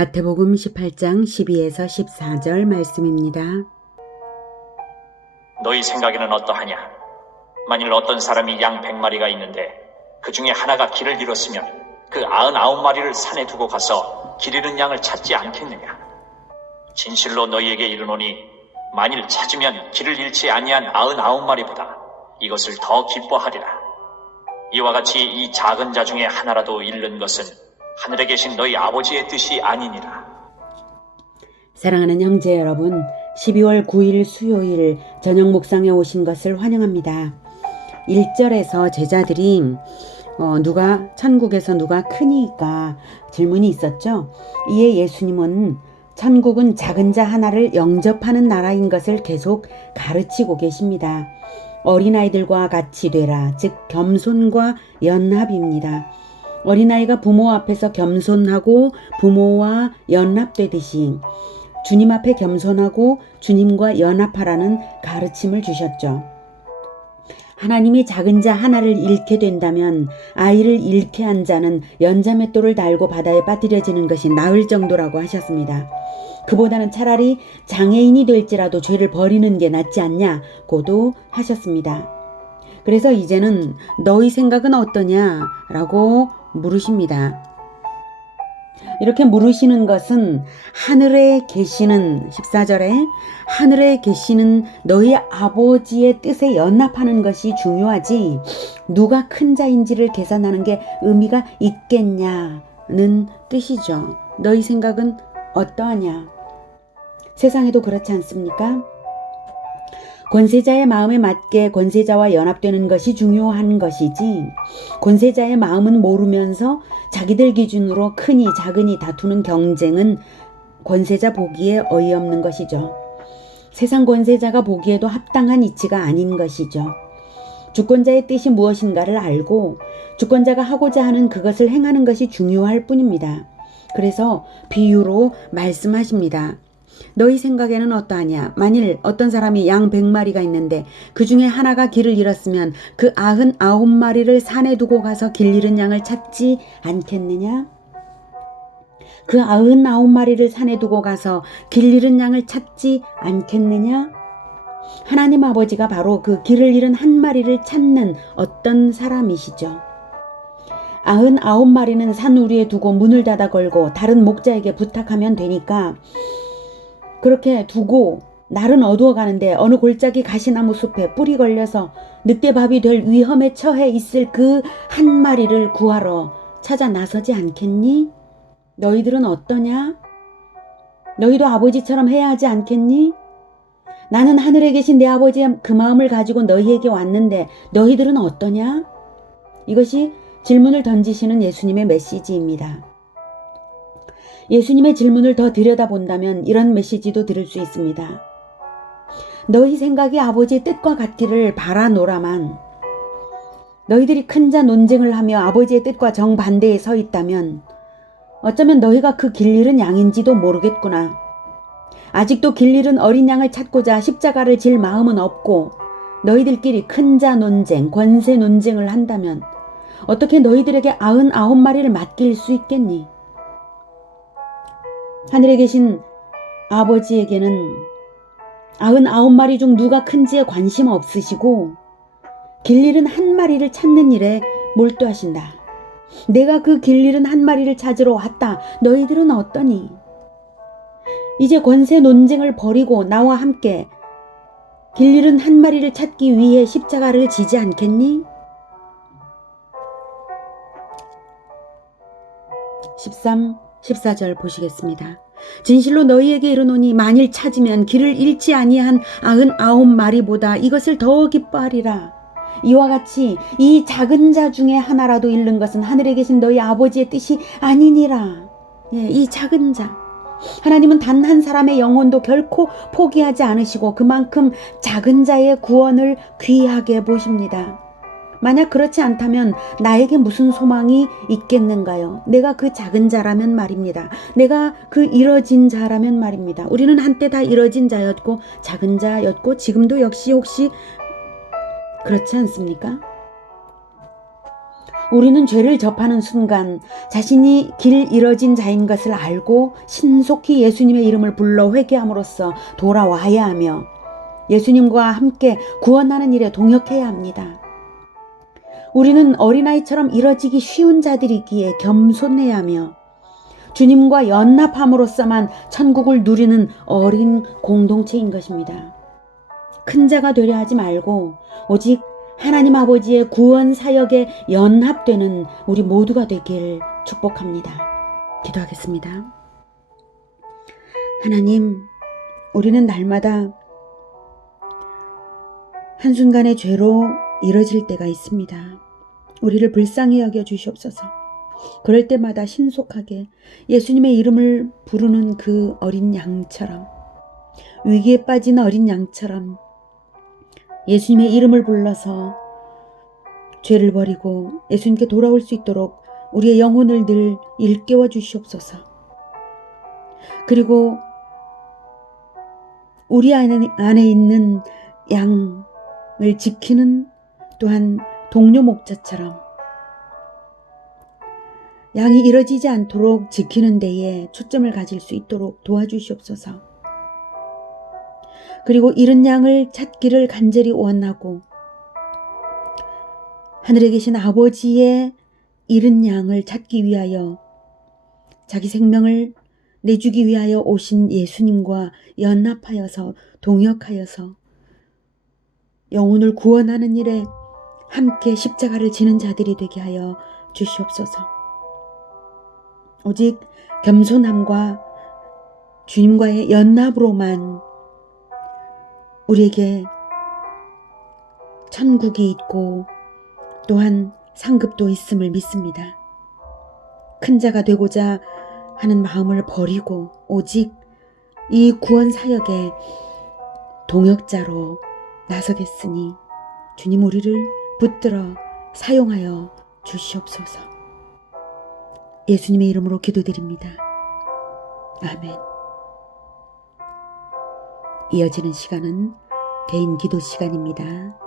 마태복음 18장 12에서 14절 말씀입니다. 너희 생각에는 어떠하냐? 만일 어떤 사람이 양 100마리가 있는데 그 중에 하나가 길을 잃었으면 그 99마리를 산에 두고 가서 길 잃은 양을 찾지 않겠느냐? 진실로 너희에게 이르노니 만일 찾으면 길을 잃지 아니한 99마리보다 이것을 더 기뻐하리라. 이와 같이 이 작은 자 중에 하나라도 잃는 것은 하늘에 계신 너희 아버지의 뜻이 아니니라. 사랑하는 형제 여러분, 12월 9일 수요일 저녁 묵상에 오신 것을 환영합니다. 1절에서 제자들이 천국에서 누가 크니까 질문이 있었죠. 이에 예수님은 천국은 작은 자 하나를 영접하는 나라인 것을 계속 가르치고 계십니다. 어린아이들과 같이 되라, 즉 겸손과 연합입니다. 어린아이가 부모 앞에서 겸손하고 부모와 연합되듯이 주님 앞에 겸손하고 주님과 연합하라는 가르침을 주셨죠. 하나님이 작은 자 하나를 잃게 된다면 아이를 잃게 한 자는 연자맷돌을 달고 바다에 빠뜨려지는 것이 나을 정도라고 하셨습니다. 그보다는 차라리 장애인이 될지라도 죄를 버리는 게 낫지 않냐고도 하셨습니다. 그래서 이제는 너희 생각은 어떠냐라고 물으십니다. 이렇게 물으시는 것은 하늘에 계시는 14절에 하늘에 계시는 너희 아버지의 뜻에 연합하는 것이 중요하지 누가 큰 자인지를 계산하는 게 의미가 있겠냐는 뜻이죠. 너희 생각은 어떠하냐? 세상에도 그렇지 않습니까? 권세자의 마음에 맞게 권세자와 연합되는 것이 중요한 것이지 권세자의 마음은 모르면서 자기들 기준으로 크니 작으니 다투는 경쟁은 권세자 보기에 어이없는 것이죠. 세상 권세자가 보기에도 합당한 이치가 아닌 것이죠. 주권자의 뜻이 무엇인가를 알고 주권자가 하고자 하는 그것을 행하는 것이 중요할 뿐입니다. 그래서 비유로 말씀하십니다. 너희 생각에는 어떠하냐? 만일 어떤 사람이 양 100마리가 있는데 그 중에 하나가 길을 잃었으면 그 99마리를 산에 두고 가서 길 잃은 양을 찾지 않겠느냐? 그 99마리를 산에 두고 가서 길 잃은 양을 찾지 않겠느냐? 하나님 아버지가 바로 그 길을 잃은 한 마리를 찾는 어떤 사람이시죠. 99마리는 산 우리에 두고 문을 닫아 걸고 다른 목자에게 부탁하면 되니까 그렇게 두고 날은 어두워 가는데 어느 골짜기 가시나무 숲에 뿔이 걸려서 늑대밥이 될 위험에 처해 있을 그 한 마리를 구하러 찾아 나서지 않겠니? 너희들은 어떠냐? 너희도 아버지처럼 해야 하지 않겠니? 나는 하늘에 계신 내 아버지의 그 마음을 가지고 너희에게 왔는데 너희들은 어떠냐? 이것이 질문을 던지시는 예수님의 메시지입니다. 예수님의 질문을 더 들여다본다면 이런 메시지도 들을 수 있습니다. 너희 생각이 아버지의 뜻과 같기를 바라노라만 너희들이 큰 자 논쟁을 하며 아버지의 뜻과 정반대에 서 있다면 어쩌면 너희가 그 길 잃은 양인지도 모르겠구나. 아직도 길 잃은 어린 양을 찾고자 십자가를 질 마음은 없고 너희들끼리 큰 자 논쟁, 권세 논쟁을 한다면 어떻게 너희들에게 99마리를 맡길 수 있겠니? 하늘에 계신 아버지에게는 99마리 중 누가 큰지에 관심 없으시고 길 잃은 한 마리를 찾는 일에 몰두하신다. 내가 그 길 잃은 한 마리를 찾으러 왔다. 너희들은 어떠니? 이제 권세 논쟁을 버리고 나와 함께 길 잃은 한 마리를 찾기 위해 십자가를 지지 않겠니? 13, 14절 보시겠습니다. 진실로 너희에게 이르노니 만일 찾으면 길을 잃지 아니한 99마리보다 이것을 더 기뻐하리라. 이와 같이 이 작은 자 중에 하나라도 잃는 것은 하늘에 계신 너희 아버지의 뜻이 아니니라. 이 작은 자. 하나님은 단 한 사람의 영혼도 결코 포기하지 않으시고 그만큼 작은 자의 구원을 귀하게 보십니다. 만약 그렇지 않다면 나에게 무슨 소망이 있겠는가요? 내가 그 작은 자라면 말입니다. 내가 그 잃어진 자라면 말입니다. 우리는 한때 다 잃어진 자였고 작은 자였고 지금도 역시 혹시 그렇지 않습니까? 우리는 죄를 접하는 순간 자신이 길 잃어진 자인 것을 알고 신속히 예수님의 이름을 불러 회개함으로써 돌아와야 하며 예수님과 함께 구원하는 일에 동역해야 합니다. 우리는 어린아이처럼 잃어지기 쉬운 자들이기에 겸손해야 하며 주님과 연합함으로써만 천국을 누리는 어린 공동체인 것입니다. 큰 자가 되려 하지 말고 오직 하나님 아버지의 구원 사역에 연합되는 우리 모두가 되길 축복합니다. 기도하겠습니다. 하나님, 우리는 날마다 한순간의 죄로 이뤄질 때가 있습니다. 우리를 불쌍히 여겨 주시옵소서. 그럴 때마다 신속하게 예수님의 이름을 부르는 그 어린 양처럼, 위기에 빠진 어린 양처럼 예수님의 이름을 불러서 죄를 버리고 예수님께 돌아올 수 있도록 우리의 영혼을 늘 일깨워 주시옵소서. 그리고 우리 안에 있는 양을 지키는 또한 동료 목자처럼 양이 잃어지지 않도록 지키는 데에 초점을 가질 수 있도록 도와주시옵소서. 그리고 잃은 양을 찾기를 간절히 원하고 하늘에 계신 아버지의 잃은 양을 찾기 위하여 자기 생명을 내주기 위하여 오신 예수님과 연합하여서 동역하여서 영혼을 구원하는 일에 함께 십자가를 지는 자들이 되게 하여 주시옵소서. 오직 겸손함과 주님과의 연합으로만 우리에게 천국이 있고 또한 상급도 있음을 믿습니다. 큰 자가 되고자 하는 마음을 버리고 오직 이 구원 사역의 동역자로 나서겠으니 주님 우리를 붙들어 사용하여 주시옵소서. 예수님의 이름으로 기도드립니다. 아멘. 이어지는 시간은 개인 기도 시간입니다.